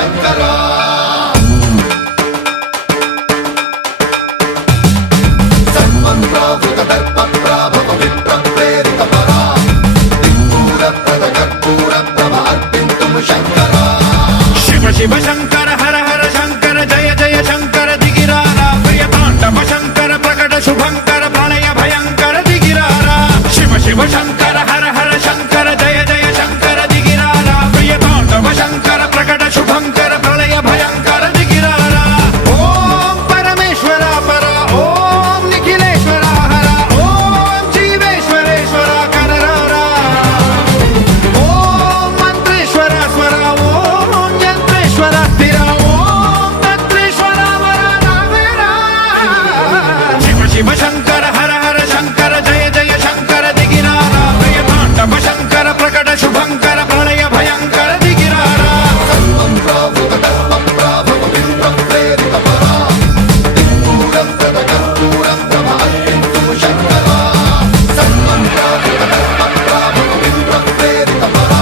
శంకరా సన్మంత్రావృత దర్ప ప్రాభవ విప్ర ప్రేరిత పరా దిక్పూర ప్రద కర్పూర ప్రభ అర్పింతుము శంకరా శివ శివ శంకర హర హర శంకర జయ జయ శంకర దిగిరారా ప్రియ తాండవ శంకర ప్రకట శుభంకర ప్రళయ భయంకర దిగిరారా శివ శివ శంకర హర హర శంకర జయ జయ శంకర దిగిరారా ప్రియ తాండవ శంకర ప్రకట శుభంకర ప్రళయ భయంకర దిగిరారా ఓం పరమేశ్వర పర ఓం నిఖిలేశ్వర హర ఓం జీవేశ్వరేశ్వర కరరారా ఓం మంత్రేశ్వర స్వర ఓం యంత్రేశ్వర స్థిర ఓం తంత్రేశ్వర వర నావేరా శివ శివ శంకర హర హర శంకర జయ జయ శంకర దిగిరారా ప్రియ తాండవ శంకర ప్రకట శుభంకర ప్రళయ భయంకర దిగిరారా సన్మంత్రావృత దర్ప ప్రాభవ విప్ర ప్రేరిత పరా దిక్పూర ప్రద కర్పూర ప్రభ అర్పింతుము శంకరా సన్మంత్రావృత దర్ప ప్రాభవ విప్ర ప్రేరిత పరా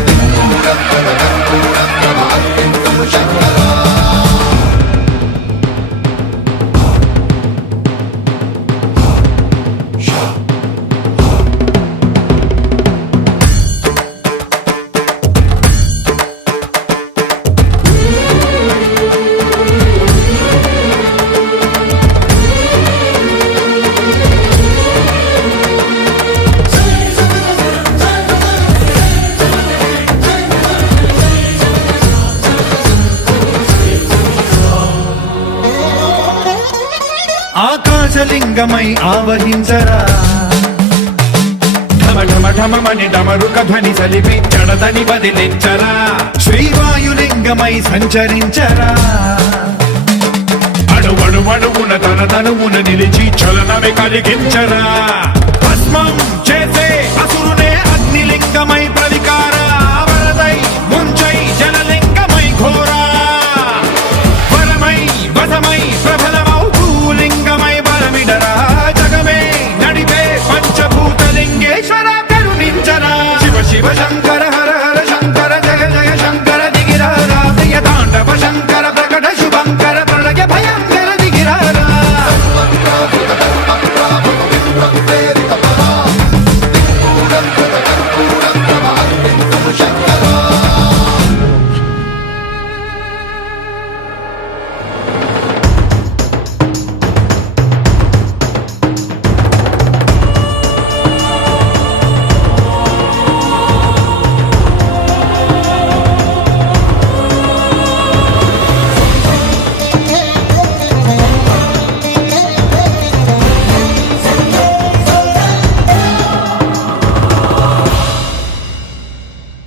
దిక్పూర ప్రద కర్పూర ప్రభ అర్పింతుము శంకరా ఆకాశలింగమై ఆవహించరా ఢమ ఢమ ఢమమని డమరుక ధ్వని సలిపి జడదని బదిలించరా శ్రీవాయులింగమై సంచరించరా అణువణువున తన తనువున నిలిచి చలనమే కలిగించరా భస్మం చేసే అసురునే అగ్నిలింగమై ప్రవికార వరదై ముంచై జలలింగమై ఘోరా వరమై వసమై ప్రబలమౌ భూలింగమై బలమిడరా జగమే నడిపే పంచభూతలింగేశ్వర కరుణించరా శివ శివ శంకర హర హర శంకర జయ జయ శంకర దిగిరారా ప్రియ తాండవ శంకర ప్రకట శుభంకర ప్రళయ భయంకర దిగిరారా సన్మంత్రావృత దర్ప ప్రాభవ విప్ర ప్రేరిత పరా దిక్పూర ప్రద కర్పూర ప్రభ అర్పింతుము శంకరా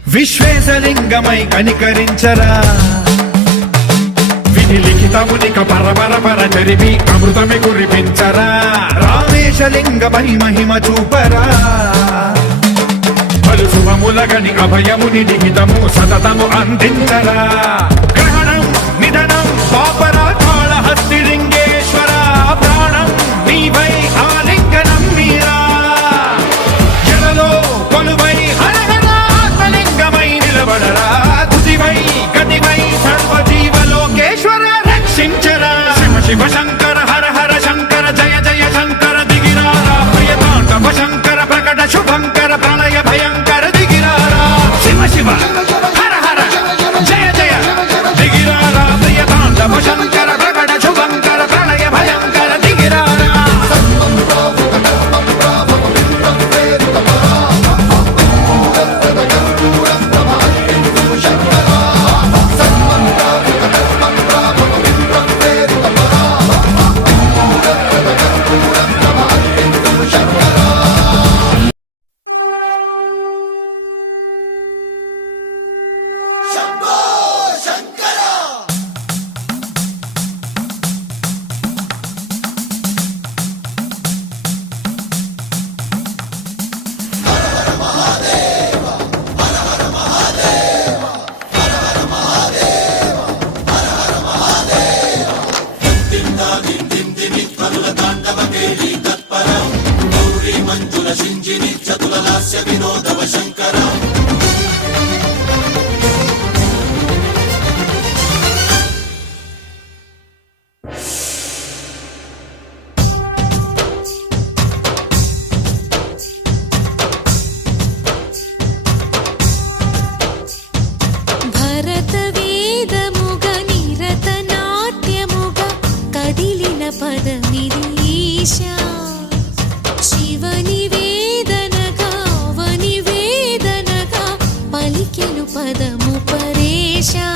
విశ్వేశలింగమై కనికరించరా విధి లిఖితమునిక పరపర పర జరిపి అమృతమి కురిపించరా రామేశలింగమై మహిమ చూపరా పలు శుభములగని అభయముని నిహితము సతతము అందించరా గ్రహణం నిధనం పాపరా కాళహస్తి లింగేశ్వర ప్రాణం నీవై ఆలింగనం మీరా జలలో కొలువై హర హర ఆత్మలింగమై నిలబడరా తుదివై గతివై సర్వజీవలోకేశ్వర రక్షించరా శివ శివ శంకర హర హర శంకర జయ జయ శంకర దిగిరారా ప్రియ తాండవ శంకర ప్రకట శుభంకర ప్రళయ భయంకర దిగిరారా శివ శివ హర హర జయ జయ దిగిరారా ప్రియ తాండవ శంకర ప్రకట శుభంకర ప్రళయ భయంకర దిగిరారా సన్మంత్రావృత దర్ప ప్రాభవ విప్ర ప్రేరిత పరా దిక్పూర ప్రద కర్పూర ప్రభ అర్పింతుము శంకరా సన్మంత్రావృత దర్ప ప్రాభవ విప్ర ప్రేరిత పరా దిక్పూర ప్రద కర్పూర ప్రభ అర్పింతుము శంకరా శంభో శంకరా మంజుల సింజిని చతుల లాస్య వినోదవ శంకర పదమిది ఈశా శివని వేదనగా అవని వేదనగా పలికెను పదము పరేశా